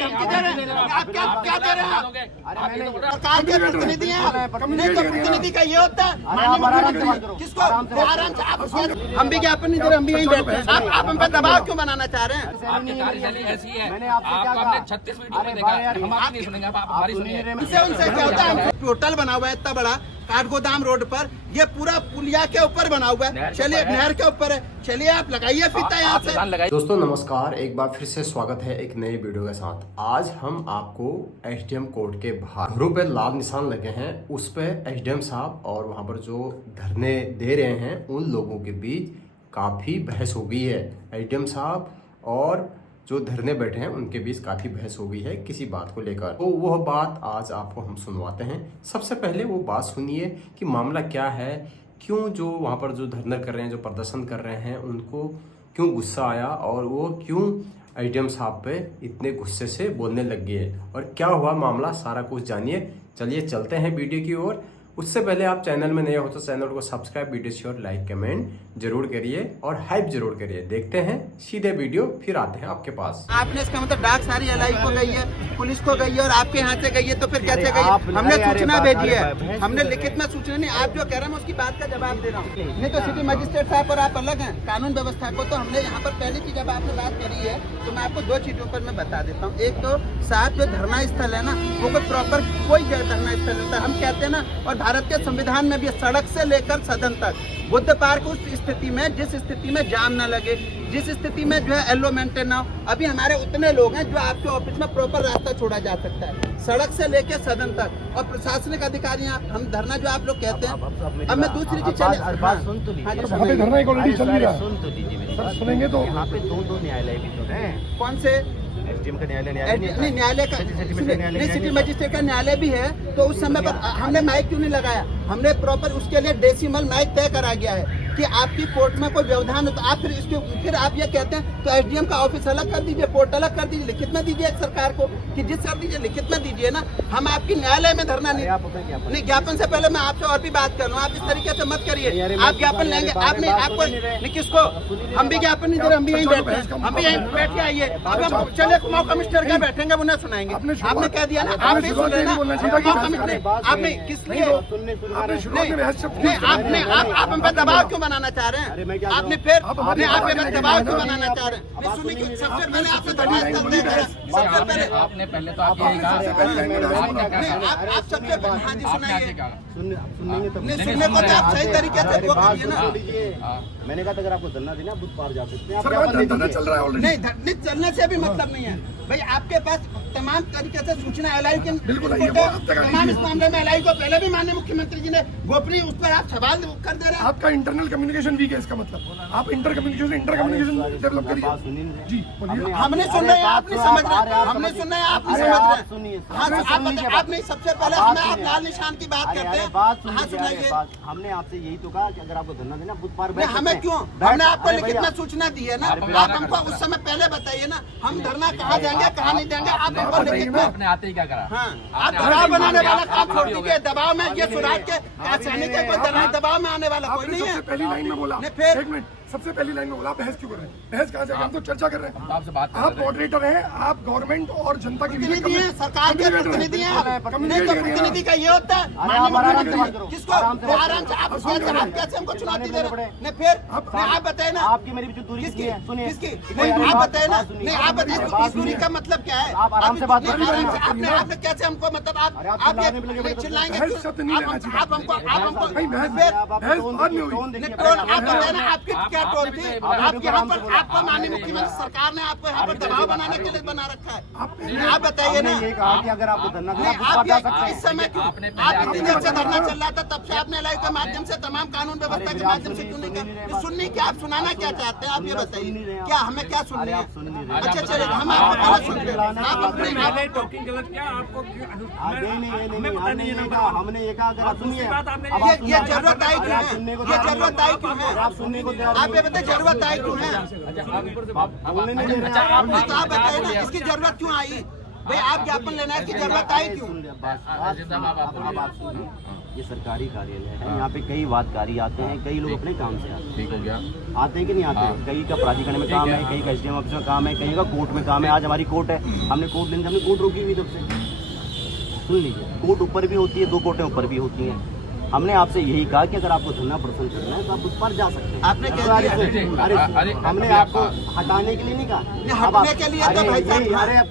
धमकी दे रहे हैं? आप क्या दे रहे हैं? सरकार के प्रतिनिधि हैं, नहीं तो प्रतिनिधि का ये होता है माननीय मुख्यमंत्री किसको आराम से आप हम भी ज्ञापन नहीं दे रहे, हम भी यहीं बैठे हैं। आप हम पे दबाव क्यों बनाना चाह रहे हैं? आपकी कार्यशैली ऐसी है, आपने 36 वीडियो में देखा, हम आपकी नहीं सुनेंगे, आप हमारी सुनिए। उनसे क्या होता है? होटल बना हुआ है इतना बड़ा काठगोदाम रोड पर, ये पूरा पुलिया के ऊपर बना हुआ है, चलिए नहर के ऊपर है, चलिए आप लगाइए फीता यहाँ से। दोस्तों नमस्कार, एक बार फिर से स्वागत है एक नई वीडियो के साथ। आज हम आपको एसडीएम कोर्ट के बाहर घरों पे लाल निशान लगे हैं, उस पे एसडीएम साहब और वहाँ पर जो धरने दे रहे हैं उन लोगों के बीच काफ़ी बहस हो गई है। एसडीएम साहब और जो धरने बैठे हैं उनके बीच काफ़ी बहस हो गई है किसी बात को लेकर, तो वह बात आज आपको हम सुनवाते हैं। सबसे पहले वो बात सुनिए कि मामला क्या है, क्यों जो वहाँ पर जो धरना कर रहे हैं, जो प्रदर्शन कर रहे हैं, उनको क्यों गुस्सा आया और वो क्यों एसडीएम साहब पे इतने गुस्से से बोलने लग गए और क्या हुआ मामला, सारा कुछ जानिए। चलिए चलते हैं वीडियो की ओर। उससे पहले आप चैनल में नए हो तो चैनल को subscribe, video share, like, comment जरूर करिए और हाइप जरूर करिए। देखते हैं सीधे वीडियो, फिर आते हैं आपके पास। आपने इसका मतलब डाक सारी एलआई को गई है, पुलिस को गई है और आपके यहाँ से गई है, तो फिर कैसे गई? हमने सूचना भेजी है, हमने लिखित में सूचना नहीं। आप जो कह रहे हैं उसकी बात का जवाब दे रहा हूँ। नहीं तो सिटी मजिस्ट्रेट साहब और आप अलग हैं, कानून व्यवस्था को तो हमने यहाँ पर पहली चीज जब आपने बात करी है तो मैं आपको दो चीजों पर मैं बता देता हूँ। एक तो साहब जो धरना स्थल है ना, वो कोई प्रॉपर कोई धरना स्थल होता है, हम कहते हैं ना, और भारत के संविधान में भी सड़क से लेकर सदन तक बुद्ध पार्क उस स्थिति में, जिस स्थिति में जाम ना लगे, जिस स्थिति में जो है एलो मेंटेन ना हो। अभी हमारे उतने लोग हैं जो आपके ऑफिस में प्रॉपर रास्ता छोड़ा जा सकता है, सड़क से लेके सदन तक। और प्रशासनिक अधिकारी हम धरना जो आप लोग कहते हैं, अब मैं दूसरी चीज सुनेंगे तो यहाँ पे दो न्यायालय भी तो है। कौन से? एसडीएम का न्यायालय नहीं, न्यायालय का सिटी मजिस्ट्रेट का न्यायालय भी है। तो उस समय पर हमने माइक क्यों नहीं लगाया? हमने प्रॉपर उसके लिए डेसिमल माइक तय करा गया है कि आपकी कोर्ट में कोई व्यवधान हो तो आप फिर आप ये कहते हैं तो एसडीएम का ऑफिस अलग कर दीजिए, कोर्ट अलग कर दीजिए, लिखित में दीजिए सरकार को कि जिस कर दीजिए, लिखित में दीजिए ना। हम आपकी न्यायालय में धरना नहीं, ज्ञापन से पहले मैं आपसे और भी बात कर लूँ, आप इस तरीके से मत करिए। आप ज्ञापन लेंगे, आपने आपको नहीं, किसको? हम भी ज्ञापन नहीं दे रहे, हम भी यहीं बैठे हैं, हम भी यहीं बैठ के आइए। अब चले कुमाऊं कमिश्नर का बैठेंगे, उन्हें सुनाएंगे। आपने कह दिया ना, आप नहीं सुन रहे ना, आपने किस लिए आपने आप हम पे दबाव क्यों बनाना चाह रहे हैं? आपने फिर अपने आप पे दबाव क्यों बनाना चाह रहे हैं? सबसे पहले आपसे धरना करते हैं, सबसे पहले आपने पहले तो आप यही कहा, आप सबसे पहले हाँ जी सुनाइए। नहीं सुनने को तो आप सही तरीके से वो करिए ना। मैंने कहा अगर आपको धरना देना बुध पार जा सकते हैं। चल रहा है नहीं, चलने से भी मतलब नहीं है भाई। आपके पास तमाम तरीके से सूचना एलआई के तमाम इस मामले में एलआई को पहले भी माननीय मुख्यमंत्री जी ने गोपनीय, उस पर आप सवाल कर दे रहे हैं। आपका इंटरनल कम्युनिकेशन वीक है, इसका मतलब आप इंटर कम्युनिकेशन डेवलप करिए जी। हमने सुन रहे हैं, आप नहीं समझ रहे, हमने सुन रहे हैं, आप नहीं समझ रहे। हाँ, आप नहीं, सबसे पहले हमें आप लाल निशान की बात करते हैं। हाँ सुनाइए। हमने आपसे यही तो कहा कि अगर आपको धरना देना बुध पार हमें क्यों? हमने आपको लिखित में सूचना दी है ना, आप हमको उस समय पहले बताइए ना, हम धरना कहाँ देंगे, कहाँ नहीं देंगे। आप हमको लिखित में आपने आते ही क्या करा? हाँ, आप दबाव बनाने वाला काम छोड़ दीजिए। दबाव में ये सुराज के सैनिक के कोई दबाव में आने वाला कोई नहीं है। पहली लाइन में बोला, फिर एक मिनट, सबसे पहली लाइन में बोला बहस क्यों कर रहे हैं? बहस कहाँ जाएगा? हम तो चर्चा कर रहे हैं। आपसे बात आप मॉडरेटर हैं, आप गवर्नमेंट और जनता के प्रतिनिधि हैं, सरकार के प्रतिनिधि हैं। नहीं तो प्रतिनिधि का ये होता है माननीय मुख्यमंत्री किसको आराम से आप कैसे हमको चुनौती दे रहे हैं? नहीं फिर आप बताए ना, आपकी मेरी दूरी किसकी? नहीं आप बताए ना, नहीं आप बताए इस दूरी का मतलब क्या है? आप आराम से बात करिए। आपने कैसे हमको मतलब आप चिल्लाएंगे? आप हमको आप बताए ना, आपकी क्या टोन थी? आप यहाँ पर आपको माननीय मुख्यमंत्री सरकार ने आपको यहाँ पर दबाव बनाने के लिए बना रखा है। आप बताइए ना, ये कहा कि अगर आपको धरना देना आप इस समय क्यों? आप इतनी देर से धरना चल रहा था, तब से आपने एलआई के माध्यम से, तमाम कानून व्यवस्था के माध्यम से क्यों नहीं किया? सुननी क्या, आप सुनाना क्या चाहते हैं? आप ये बताइए, क्या हमें क्या सुननी है? अच्छा चलिए, हम आपको पहले सुन रहे हैं। आप अपने हमने ये कहा अगर आप सुनिए, ये जरूरत आई क्यों है? ये जरूरत आई क्यों है? आप सुनने को आप ये बताइए जरूरत आई क्यों है? तो आप बताइए ना, इसकी जरूरत क्यों आई भाई? आप ज्ञापन लेना है, इसकी जरूरत आई क्यों? ये सरकारी कार्यालय है, यहाँ पे कई वादकारी आते हैं, कई लोग अपने काम से आते हैं। ठीक हो गया। आते हैं कि नहीं आते हैं? कई का प्राधिकरण में काम है, कई का एसडीएम ऑफिस में काम है, कई का कोर्ट में काम है। आज हमारी कोर्ट है, हमने कोर्ट लेने हमने कोर्ट रोकी हुई तब से। सुन लीजिए, कोर्ट ऊपर भी होती है, 2 कोर्टें ऊपर भी होती हैं। हमने आपसे यही कहा कि अगर आपको धरना प्रदर्शन करना है तो आप उस पर जा सकते हैं। आपने कह दिया। अरे हमने आपको हटाने के लिए नहीं कहा, हटने के लिए तो भाई साहब, अरे आप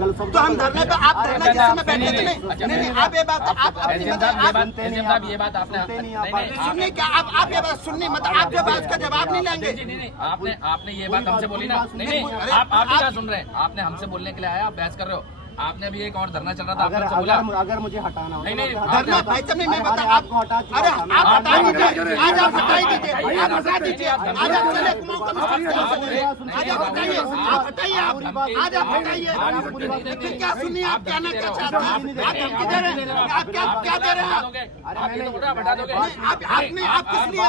गलत शब्द तो हम धरने पे आप धरना जिस समय बैठे थे नहीं आप ये बात आप अपनी मतलब ये बात आपने सुननी क्या आप ये बात सुननी मतलब आप जो बात का जवाब नहीं लेंगे। नहीं आपने ये बात हमसे बोली ना। नहीं आप भी क्या सुन रहे हैं? आपने हमसे बोलने के लिए आया, आप बहस कर रहे हो। आपने भी एक और धरना चल रहा था, आपने हमसे बोला अगर मुझे हटाना हो नहीं धरना भाई साहब नहीं मैं बता आपको हटा चुका अरे था। आप हटा दीजिए, आज आप हटा दीजिए, आप हटा दीजिए, आज आप चले आज आप हटाइए, आप हटाइए, आज आप हटाइए। फिर क्या सुनिए, आप कहना क्या चाहते हैं? आप धमकी दे रहे हैं, आप क्या दे रहे हैं? हटा दोगे। आप किस लिए?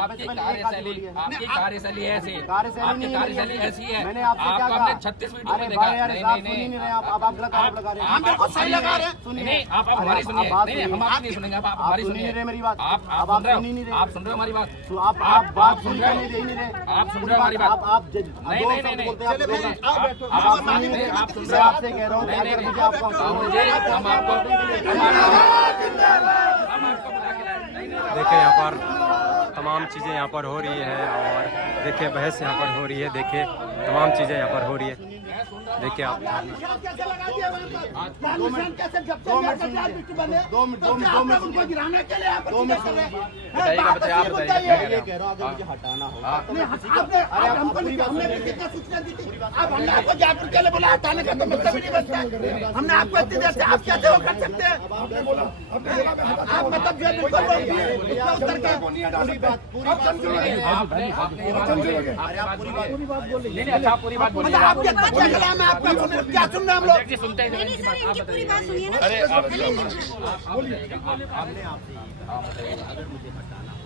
आपकी कार्यशैली ऐसी है, कार्यशैली आपकी नहीं कार्यशैली है। ऐसी है। मैंने आपसे क्या आपको कहा? हमने 36 वीडियो अरे में भाई देखा। यार, नहीं आप नहीं सुन ही नहीं नहीं रहे, आप गलत आरोप लगा रहे हैं। हम बिल्कुल सही लगा रहे हैं। सुनिए, नहीं आप हमारी सुनिए। नहीं हम आपकी नहीं सुनेंगे, आप हमारी सुन ही नहीं सुनिए। रहे मेरी बात। आप अब सुन रहे सुन ही नहीं हो, रहे। आप सुन रहे हो हमारी बात। तो आप बात पूरी करने दे ही नहीं रहे। आप सुन रहे हो हमारी बात। आप नहीं नहीं नहीं बोलते हैं, आप नहीं, लोग- आप सुन रहे हैं, आप सुन रहे हो। आपसे कह रहा हूँ कि नहीं, अगर नहीं, मुझे आपको हम आपको देखिए यहाँ पर तमाम चीज़ें यहाँ पर हो रही है और देखिए बहस यहाँ पर हो रही है। देखिए तमाम चीज़ें यहाँ पर हो रही है। देखिए आप उनको गिराने के लिए आप बताइएगा, बताइए, आप बताइए। ये कह रहा हूँ अगर मुझे हटाना हो हमने भी कितना सूचना दी थी। अब हमने आपको जागरूक के लिए बोला, हटाने का तो मतलब ही नहीं बनता। हमने आपको इतनी देर से आप कैसे वो कर सकते हैं? आप मतलब जो बिल्कुल उत्तर के नहीं अच्छा पूरी बात बोलिए। मतलब आप कितना क्या कलाम है आपका? क्या सुन रहे हैं हम लोग? सुनते हैं नहीं सर, इनकी पूरी बात सुनिए ना। अरे आप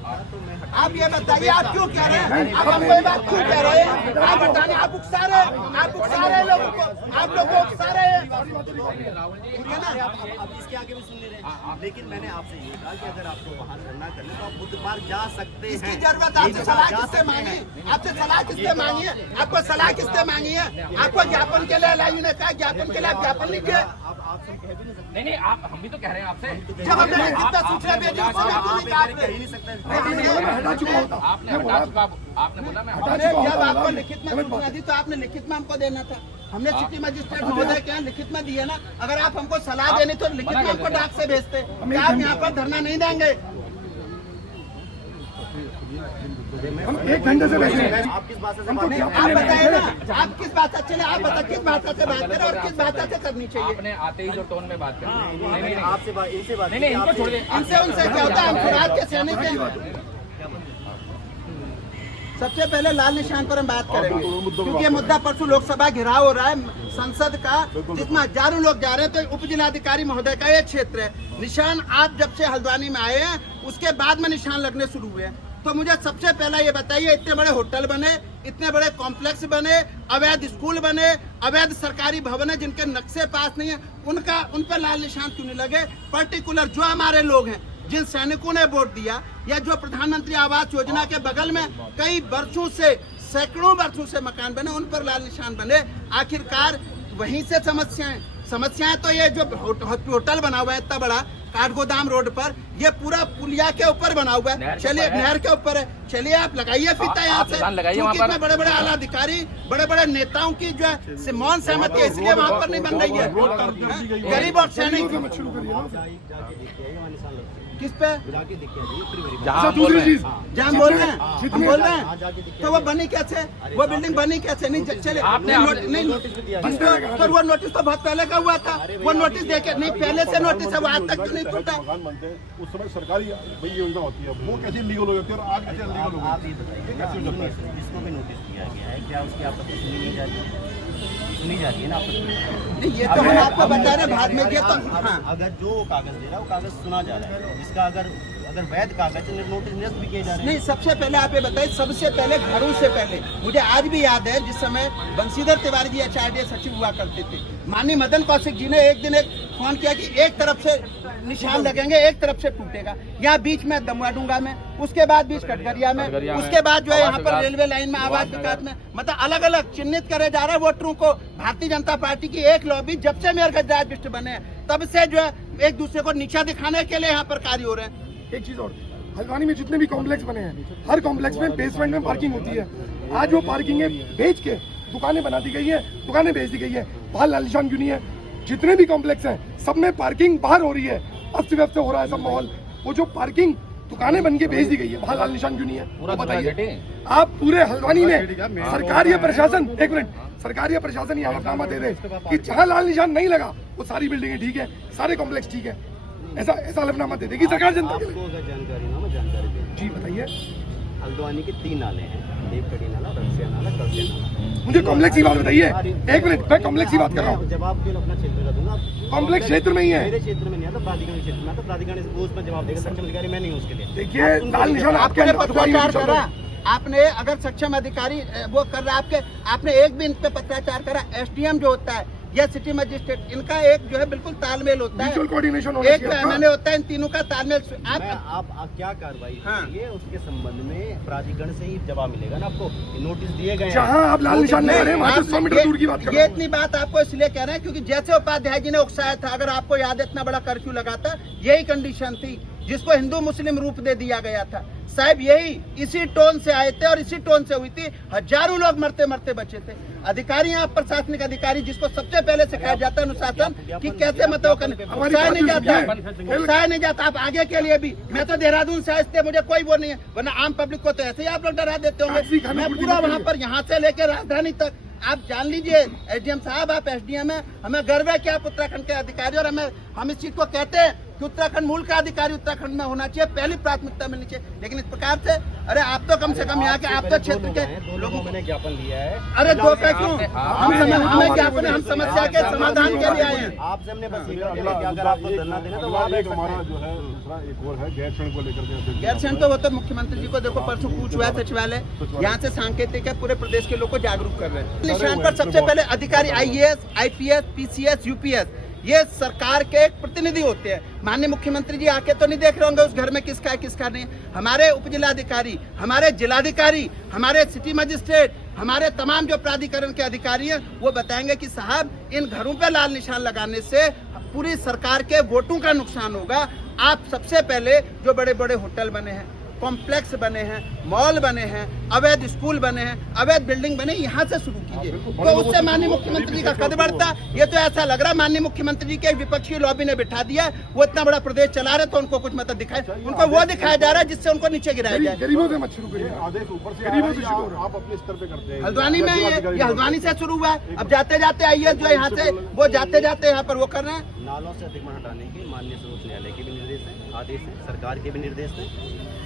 आप ये बताइए, आप क्यों कह रहे हैं? आप हमको ये बात क्यों कह रहे हैं? आप बताने, आप उकसा रहे हैं, आप उकसा रहे हैं लोगों को, आप लोग को उकसा रहे हैं। ठीक है ना? अब इसके आगे भी सुन ले रहे। लेकिन मैंने आपसे ये कहा कि अगर आपको वहाँ धरना करना तो आप बुध पार जा सकते हैं। इसकी जरूरत आपसे सलाह किससे मांगी? आपसे सलाह किससे मांगी है? आपको सलाह किससे मांगी है? आपको ज्ञापन के लिए लायू ने कहा, ज्ञापन के लिए आप ज्ञापन लीजिए। आप सब कह भी नहीं सकते। नहीं आप हम भी तो कह रहे हैं आपसे। जब हमने लिखित में सूचना भेजी उसमें क्यों नहीं कहा कह आपने? ही नहीं सकते। आपने हटा चुका, आपने बोला मैं हटा हमने जब आपको लिखित में सूचना दी तो आपने लिखित में हमको देना था। हमने सिटी मजिस्ट्रेट महोदय के यहाँ लिखित में दिए ना। अगर आप हमको सलाह देनी तो लिखित में हमको डाक से भेजते कि आप यहाँ पर धरना नहीं देंगे। हम 1 घंटे से बैठे हैं। आप किस भाषा से बात नहीं, कर रहे आप हैं? बताइए ना, आप किस भाषा चले, आप बताइए किस भाषा से बात करें और किस भाषा से करनी चाहिए। आपने आते ही जो टोन में बात करी। मैंने आपसे बात इनसे बात नहीं नहीं इनको छोड़ दे। इनसे उनसे क्या होता है? हम खुराक के सैनिक हैं। सबसे पहले लाल निशान पर हम बात करेंगे क्योंकि ये मुद्दा परसों लोकसभा घिराव हो रहा है संसद का, जिसमें हजारों लोग जा रहे हैं। तो उप जिलाधिकारी महोदय का ये क्षेत्र है। निशान आप जब से हल्द्वानी में आए हैं उसके बाद में निशान लगने शुरू हुए हैं। तो मुझे सबसे पहला ये बताइए, इतने बड़े होटल बने, इतने बड़े कॉम्प्लेक्स बने, अवैध स्कूल बने, अवैध सरकारी भवन है जिनके नक्शे पास नहीं है, उन पर लाल निशान क्यों नहीं लगे? पर्टिकुलर जो हमारे लोग हैं, जिन सैनिकों ने वोट दिया या जो प्रधानमंत्री आवास योजना के बगल में कई वर्षों से, सैकड़ों वर्षों से मकान बने, उन पर लाल निशान बने। आखिरकार वहीं से समस्याएं तो ये जो होटल बना हुआ है इतना बड़ा काठगोदाम रोड पर, ये पूरा पुलिया के ऊपर बना हुआ है। चलिए नहर के ऊपर है, चलिए आप लगाइए फीता यहाँ से। क्योंकि बड़े बड़े आला अधिकारी, बड़े बड़े नेताओं की जो है मौन सहमति है, इसलिए वहाँ पर नहीं बन रही है। गरीब और सैनिक किस पे जहाँ बोल रहे हैं जहाँ बोल रहे हैं, हम बोल रहे हैं तो वो बनी कैसे? वो बिल्डिंग बनी कैसे? नहीं चले नहीं तो वो नोटिस तो बहुत पहले का हुआ था। वो नोटिस देके नहीं, पहले से नोटिस है, वो आज तक क्यों नहीं टूटा? बनते हैं उस समय सरकारी भाई योजना होती है, वो कैसे लीगल हो जाती है और आज कैसे अनलीगल हो आप ये बताइए, जिसको भी नोटिस दिया गया है, क्या उसकी आपत्ति सुनी नहीं जाती है? सुनी जाती है ना आपत्ति? नहीं, ये तो हम आपको बता रहे बाद में। ये तो हाँ, अगर जो कागज दे रहा है वो कागज सुना जा रहा है, जिसका अगर वैध कागज नोटिस निरस्त भी किए जा रहे हैं। नहीं, सबसे पहले आप ये बताइए, सबसे पहले घरों से पहले मुझे आज भी याद है जिस समय बंशीधर तिवारी जी HRDA सचिव हुआ करते थे, माननीय मदन कौशिक जी ने एक दिन एक फोन किया कि एक तरफ से निशान लगेंगे, एक तरफ से टूटेगा। यहाँ बीच में दमवाडूंगा में, उसके बाद बीच कटघरिया में, उसके बाद जो है यहाँ पर रेलवे लाइन में, आवास विकास में, मतलब अलग अलग चिन्हित करे जा रहे हैं वोटरों को। भारतीय जनता पार्टी की एक लॉबी जब से मेयर गजराज बिष्ट बने हैं तब से जो है एक दूसरे को नीचा दिखाने के लिए यहाँ पर कार्य हो रहे हैं। एक चीज और, हल्द्वानी में जितने भी कॉम्प्लेक्स बने हैं, हर कॉम्प्लेक्स में बेसमेंट में पार्किंग होती है। आज वो पार्किंग बेच के दुकानें बना दी गई है, दुकानें बेच दी गई है। बाहर लाल निशान क्यों नहीं है? जितने भी कॉम्प्लेक्स हैं सब में पार्किंग बाहर हो रही है, अस्त व्यस्त हो रहा है सब माहौल। वो जो पार्किंग दुकानें बन के बेच दी गई है, बाहर लाल निशान क्यों नहीं है? वो बताइए। आप पूरे हल्द्वानी में सरकार या प्रशासन, एक मिनट, सरकार या प्रशासन ये हलफनामा दे दे कि जहाँ लाल निशान नहीं लगा वो सारी बिल्डिंगें ठीक है, सारे कॉम्प्लेक्स ठीक है, ऐसा हलफनामा दे देगी सरकार जनता के लिए। आपको अगर जानकारी ना, मैं जानकारी दूं। जी बताइए। हल्द्वानी के 3 नाले हैं, देवकड़ी नाला, रसिया नाला, कलसिया नाला। मुझे कॉम्प्लेक्स की बात बताइए, एक मिनट, मैं कॉम्प्लेक्स की बात कर रहा हूँ। जवाब केवल अपना क्षेत्र का दूंगा। कॉम्प्लेक्स क्षेत्र में ही है, मेरे क्षेत्र में नहीं आता, प्राधिकरण क्षेत्र में आता। प्राधिकरण उसमें जवाब देगा, सक्षम अधिकारी मैं नहीं हूँ उसके लिए। देखिए लाल निशान आपके आपने अंदर पत्राचार करा, आपने अगर सक्षम अधिकारी वो कर रहा है आपने एक भी इन पे पत्राचार करा। एसडीएम जो होता है या सिटी मजिस्ट्रेट, इनका एक जो है बिल्कुल तालमेल होता है, म्यूचुअल कोऑर्डिनेशन एक मैंने होता है, इन तीनों का तालमेल। आप क्या कार्रवाई करेंगे उसके संबंध में प्राधिकरण से ही जवाब मिलेगा ना आपको। नोटिस दिए गए हैं, जहाँ आप लाल निशान ले रहे हैं वहाँ से 100 मीटर दूर की बात कर रहा ये हूँ। इतनी बात आपको इसलिए कह रहे हैं क्योंकि जैसे उपाध्याय जी ने उकसाया था, अगर आपको याद है, इतना बड़ा कर्फ्यू लगा था, यही कंडीशन थी जिसको हिंदू मुस्लिम रूप दे दिया गया था। साहब यही इसी टोन से आए थे और इसी टोन से हुई थी, हजारों लोग मरते मरते बचे थे। अधिकारी यहाँ प्रशासनिक अधिकारी जिसको सबसे पहले सिखाया जाता है अनुशासन कि कैसे मतलब उकसाया नहीं जाता। आप आगे के लिए भी, मैं तो देहरादून से आए थे, मुझे कोई वो नहीं है, वरना आम पब्लिक को तो ऐसे ही आप लोग डरा देते होंगे। मैं पूरा वहाँ पर यहाँ से लेकर राजधानी तक, आप जान लीजिए एसडीएम साहब, आप एसडीएम है, हमें गर्व है कि आप उत्तराखंड के अधिकारी, और हम इस चीज को कहते हैं कि उत्तराखंड मूल का अधिकारी उत्तराखंड में होना चाहिए, पहली प्राथमिकता मिलनी चाहिए। लेकिन इस प्रकार से, अरे आप तो कम से कम यहाँ के, आप तो क्षेत्र के लोगों मैंने ज्ञापन लिया है। अरे दो पे क्यों? हमें ज्ञापन, हम समस्या के समाधान के लिए आए हैं। आपसे हमने बस ये कहा कि अगर आपको धरना देना तो वहाँ बैठ हमारा जो है दूसरा एक और है गैरसैंण को लेकर के। गैरसैंण तो वो तो मुख्यमंत्री जी को देखो परसों पूछ हुआ है सचिवालय, यहाँ से सांकेतिक है, पूरे प्रदेश के लोग को जागरूक कर रहे हैं। निशान पर सबसे पहले अधिकारी IAS, IPS, PCS, UPS, ये सरकार के एक प्रतिनिधि होते हैं। माननीय मुख्यमंत्री जी आके तो नहीं देख रहे होंगे उस घर में किसका है किसका नहीं। हमारे उपजिलाधिकारी, हमारे जिलाधिकारी, हमारे सिटी मजिस्ट्रेट, हमारे तमाम जो प्राधिकरण के अधिकारी हैं, वो बताएंगे कि साहब इन घरों पे लाल निशान लगाने से पूरी सरकार के वोटों का नुकसान होगा। आप सबसे पहले जो बड़े बड़े होटल बने हैं, कॉम्प्लेक्स बने हैं, मॉल बने हैं, अवैध स्कूल बने हैं, अवैध बिल्डिंग बने, यहाँ से शुरू कीजिए, तो उससे माननीय मुख्यमंत्री जी का कद बढ़ता। ये तो ऐसा लग रहा है माननीय मुख्यमंत्री जी के विपक्षी लॉबी ने बिठा दिया, वो इतना बड़ा प्रदेश चला रहे तो उनको कुछ मतलब दिखाए, उनको वो दिखाया जा रहा है जिससे उनको नीचे गिराया जाए। गरीबों से मत शुरू करिए, आदेश ऊपर से गरीबों से आया शुरू है, आप अपने स्तर पे करते हैं। हल्द्वानी में ये हल्द्वानी से शुरू हुआ है, अब जाते जाते IAS जो यहाँ से वो जाते जाते यहाँ पर वो कर रहे हैं। नालों से अतिक्रमण हटाने के माननीय सर्वोच्च न्यायालय के भी निर्देश हैं, आदेश हैं, सरकार के भी निर्देश हैं,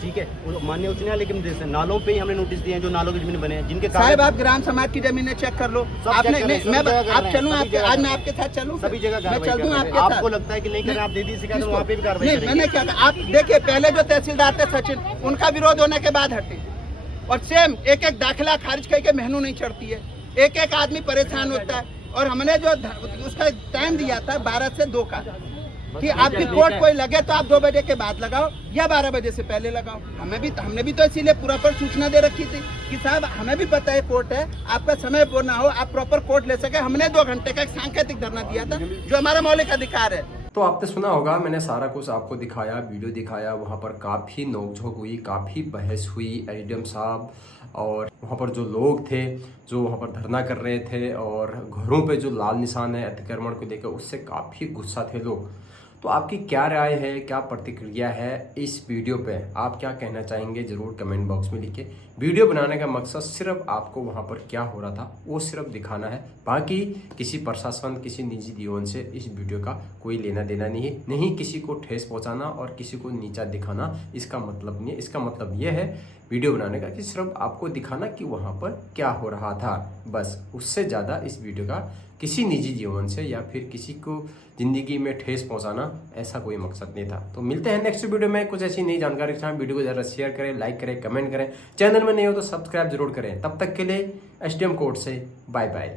ठीक है, माननीय उच्च न्यायालय के निर्देश हैं। नालों पे ही हमने नोटिस दिए हैं जो नालों की जमीन बने हैं, जिनके साहब आप ग्राम समाज की जमीनें चेक कर लो। आपने आप चलूँ आपके, आज मैं आपके साथ चलूँ, सभी जगह मैं चल दूँ आपके आपको साथ। लगता है कि नहीं करें, आप दे दी शिकायत, वहाँ पे भी कार्रवाई नहीं, मैंने क्या कहा, आप देखिए पहले जो तहसीलदार थे सचिन, उनका विरोध होने के बाद हटे, और सेम एक एक दाखिला खारिज करके मेहनू नहीं चढ़ती है, एक एक आदमी परेशान होता है। और हमने जो उसका टाइम दिया था 12 से 2 का, कि आपकी कोर्ट कोई लगे तो आप 2 बजे के बाद लगाओ या 12 बजे से पहले लगाओ। हमने भी तो इसीलिए प्रॉपर सूचना दे रखी थी कि साहब हमें भी पता है कोर्ट है, आपका समय पूर्ण हो, आप प्रॉपर कोर्ट ले सके। हमने 2 घंटे का एक सांकेतिक धरना दिया था जो हमारा मौलिक अधिकार है। तो आपने सुना होगा, मैंने सारा कुछ आपको दिखाया, वीडियो दिखाया, वहाँ पर काफ़ी नोकझोंक हुई, काफ़ी बहस हुई एसडीएम साहब और वहाँ पर जो लोग थे जो वहाँ पर धरना कर रहे थे, और घरों पे जो लाल निशान है अतिक्रमण को लेकर उससे काफ़ी गुस्सा थे लोग। तो आपकी क्या राय है, क्या प्रतिक्रिया है इस वीडियो पे, आप क्या कहना चाहेंगे ज़रूर कमेंट बॉक्स में लिखिए। वीडियो बनाने का मकसद सिर्फ आपको वहाँ पर क्या हो रहा था वो सिर्फ दिखाना है, बाकी किसी प्रशासन, किसी निजी जीवन से इस वीडियो का कोई लेना देना नहीं है। नहीं किसी को ठेस पहुँचाना और किसी को नीचा दिखाना इसका मतलब नहीं है। इसका मतलब ये है वीडियो बनाने का कि सिर्फ आपको दिखाना कि वहाँ पर क्या हो रहा था, बस। उससे ज़्यादा इस वीडियो का किसी निजी जीवन से या फिर किसी को ज़िंदगी में ठेस पहुंचाना ऐसा कोई मकसद नहीं था। तो मिलते हैं नेक्स्ट वीडियो में कुछ ऐसी नई जानकारी के साथ। वीडियो को ज़रा शेयर करें, लाइक करें, कमेंट करें, चैनल में नहीं हो तो सब्सक्राइब जरूर करें। तब तक के लिए एसडीएम कोर्ट से बाय बाय।